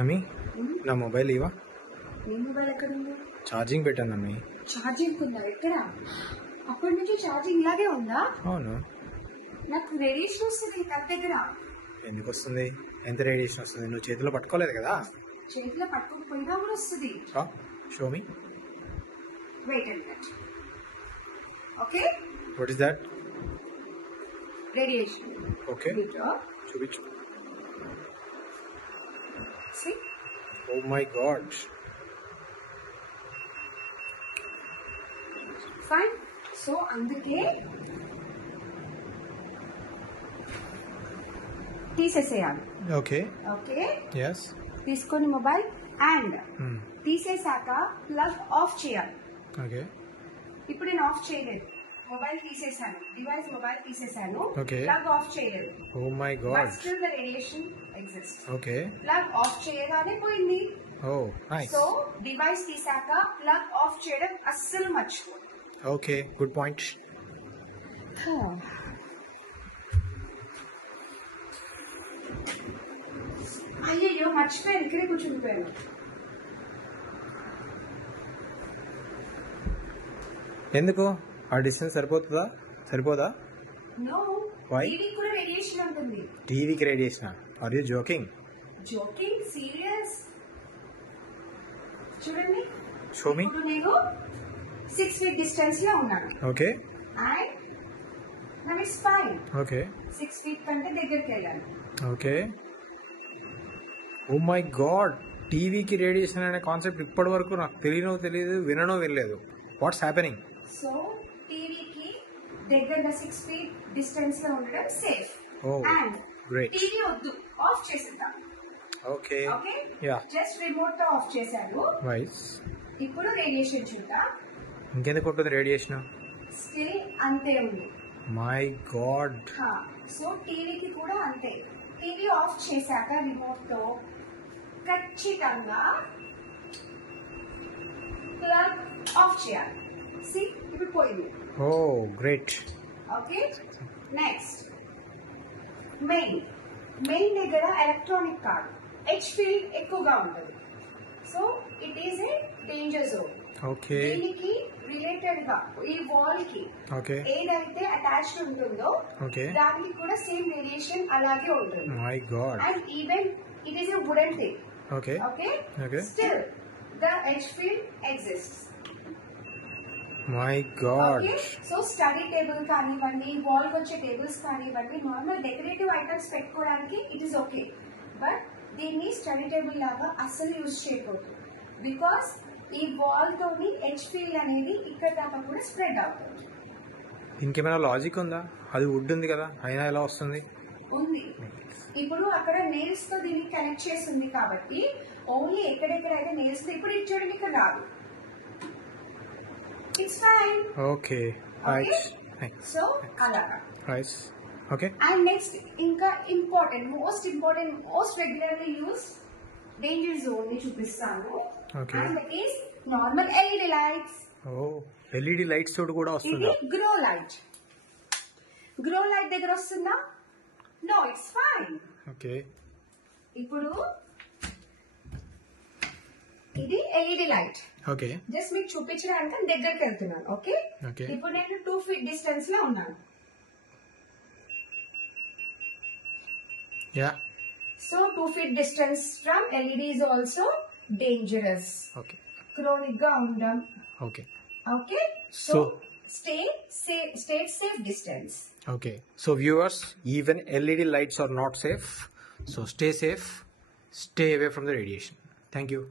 అమ్మి నా మొబైల్ ఇవా. నీ మొబైల్ ఎక్కడ ఉంది? ఛార్జింగ్ పెట్టాను అమ్మి. ఛార్జింగ్ ఉందా? ఎక్కడ? అప్పటి నుంచి ఛార్జింగ్ ఇలాగే ఉందా? అవును. నాకు రేడియేషన్ వస్తుంది తన దగ్గర. ఎందుకు వస్తుంది? ఎంత రేడియేషన్ వస్తుంది? నువ్వు చేతిలో పట్టుకోలేదు కదా. చేతిలో పట్టుకోకపోయినా కూడా వస్తుంది. Show me. Wait and that. Okay, what is that? Radiation. Okay, చూపించు. See? Oh my god. Fine. So అందుకే తీసేసేయాలి. ఓకే. Okay, yes. తీసుకొని మొబైల్ అండ్ తీసేసాక ప్లగ్ ఆఫ్ చేయాలి. ఓకే. ఇప్పుడు నేను ఆఫ్ చేయలేదు, మొబైల్ తీసేసాను, డివైస్ మొబైల్ తీసేసాను, Okay. ప్లగ్ ఆఫ్ చేయలేదు. Oh my but god. Still the radiation exist. Okay. Plug off చేయగానే పోయింది. Oh, nice. సో డివైస్ తీసాక ప్లగ్ ఆఫ్ చేయడం అస్సలు మర్చిపో. Okay, good point. అయ్యయ్యో మర్చిపోయాను, ఇక్కడే కూర్చుండిపోయాను. ఎందుకు? ఆ డిస్టెన్స్ సరిపోతుందా? సరిపోదా? No, Why? టీవీ కూడా రేడియేషన్ ఉంటుంది. టీవీకి radiation? Are you joking? Joking, serious. చూడండి, షో మీ. ఇప్పుడు నేను 6 feet డిస్టెన్స్ లో ఉన్నాను okay. And now it's fine. Okay. 6 feet కంటే దగ్గరికి వెళ్ళాను. ఓకే. ఓ మై గాడ్, టీవీకి రేడియేషన్ అనే కాన్సెప్ట్ ఇప్పటి వరకు నాకు తెలియదు, విననో వినలేదు. What's happening? సో టీవీకి దగ్గరగా 6 feet డిస్టెన్స్ లో ఉండడం safe. Oh, and great. TV వద్దు, ఆఫ్ చేసేద్దాం. Okay. Okay, yeah. Just remote తో ఆఫ్ చేశాను. వైస్. ఇప్పుడు రేడియేషన్ చూద్దాం. ఇంకెందుకు ఉంటుంది రేడియేషన్? స్టిల్ అంతే ఉంది. My God. సో టీవీకి కూడా అంతే. టీవీ ఆఫ్ చేశాక రిమోట్ తో ఖచ్చితంగా ప్లగ్ ఆఫ్ చేయాలి. సి, ఇప్పుడు పోయింది. ఓ గ్రేట్. ఓకే, నెక్స్ట్ మెయిన్ దగ్గర ఎలక్ట్రానిక్ కార్డ్ హెచ్ ఫీల్డ్ ఎక్కువగా ఉంటుంది. So it is a danger zone. Okay. దీనికి రిలేటెడ్ గా ఈ వాల్ కి ఓకే. ఏదైతే అటాచ్డ్ ఉంటుందో ఓకే. దానికి కూడా సేమ్ రేడియేషన్ అలాగే ఉంటుంది. My God. And even it is a wooden thing. Okay. Okay, okay. Still the H field exist. My God. Okay, so study table కానివ్వండి, వాల్ వచ్చే టేబుల్స్ కానివ్వండి, నార్మల్ డెకరేటివ్ ఐటమ్స్ పెట్టుకోవడానికి it is okay. But దీన్ని study table లాగా అస్సలు use చేయకూడదు. Because ఈ wall తోని హెచ్ ఫీల్డ్ అనేది ఇక్కడ దాకా కూడా స్ప్రెడ్ అవుతుంది. ఇంకేమైనా లాజిక్ ఉందా? అది వుడ్ ఉంది కదా, అయినా ఎలా వస్తుంది? ఉంది. ఇప్పుడు అక్కడ నెయిల్స్ తో దీన్ని కనెక్ట్ చేస్తుంది కాబట్టి ఓన్లీ ఎక్కడెక్కడైతే నెయిల్స్ తో, ఇప్పుడు ఇది చూడండి ఇక్కడ రాదు. It's fine. Okay. Right. So అలాగా. రైట్. ఓకే. అండ్ నెక్స్ట్ ఇంకా most important most regularly use danger zone ని చూపిస్తాను. Okay. And that is normal LED lights. ఓ, ఎల్ఈడి లైట్స్ తోటి కూడా ఇది వస్తుందా? Grow light. గ్రో లైట్ దగ్గర వస్తుందా? No, it's fine. ఓకే. ఇప్పుడు ఇది ఎల్ఈడి లైట్. ఓకే. జస్ట్ మీకు చూపించడానికి దగ్గరికి వెళ్తున్నాను. Okay, okay. ఇప్పుడు నేను 2 feet డిస్టెన్స్ లో ఉన్నాను. Yeah. So 2 feet distance from LED is also dangerous. Okay. Chronic గా ఉండడం. Okay. Okay, so stay safe distance. Okay, so viewers, even LED lights are not safe, so stay safe, stay away from the radiation. Thank you.